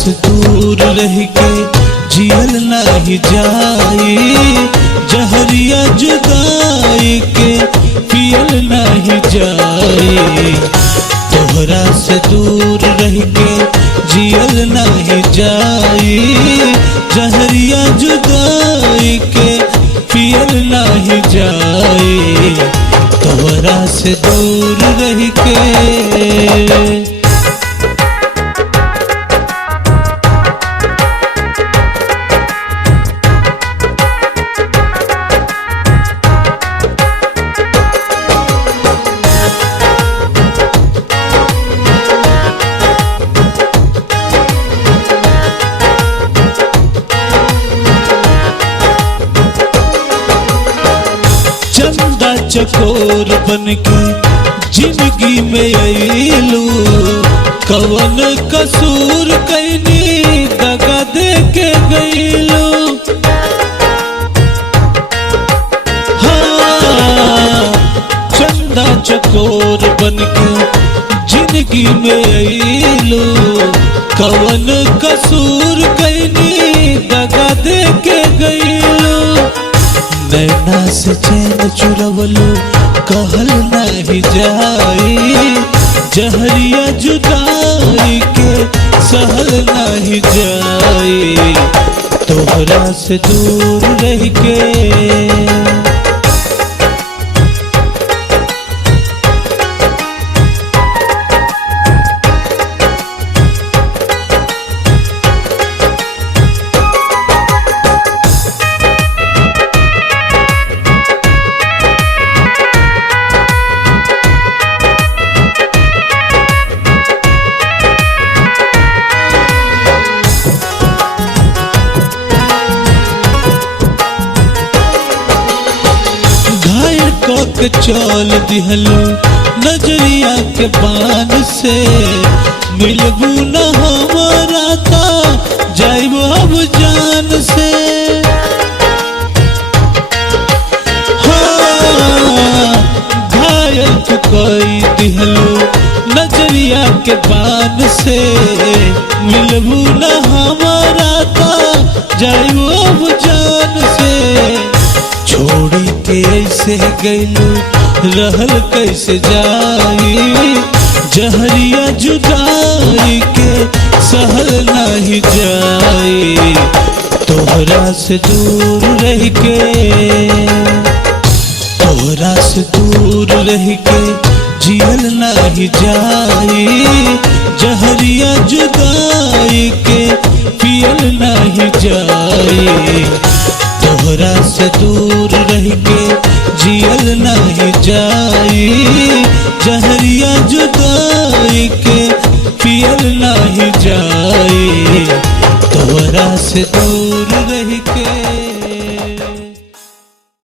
से दूर रह के जियल नहीं जाई, जहरिया जुदाई के पियल नहीं जाई। तोहरा से दूर रह के जियल नहीं जाई, जहरिया जुदाई के पियल नहीं जाई। तोहरा से दूर रह के। चंदा चकोर बनके जिंदगी में अइलू, कवन कसूर कैनी दगा दे के गइलू। हाँ, चंदा चकोर बनके जिंदगी में अइलू, कवन कसूर कैनी दगा दे के गइलू। नैना से चैन चुरवलो कहल नहीं जाई, जहरिया जुदाई के सहल नहीं जाई। तोहरा से दूर रह के। के चल दिहलो नजरिया के बान से, मिलबू न हमारा ता जाइबो अब जान से। हाँ, घायल तू कई दिहलो नजरिया के बान से, मिलबू न हमारा ता जाइबो अब जान से। छोड़ी के ऐसे गइलू रहल कैसे जाई, जहरिया जुदाई के सहल नहीं जाई। तोहरा से दूर रह के। तोहरा से दूर रह के जियल नहीं जाई, जहरिया जुदाई के पियल नहीं जाई। तोहरा से दूर रह के जियल नहीं जाई, जहरिया जुदाई के पियल नहीं जाई। तोहरा से दूर रह के।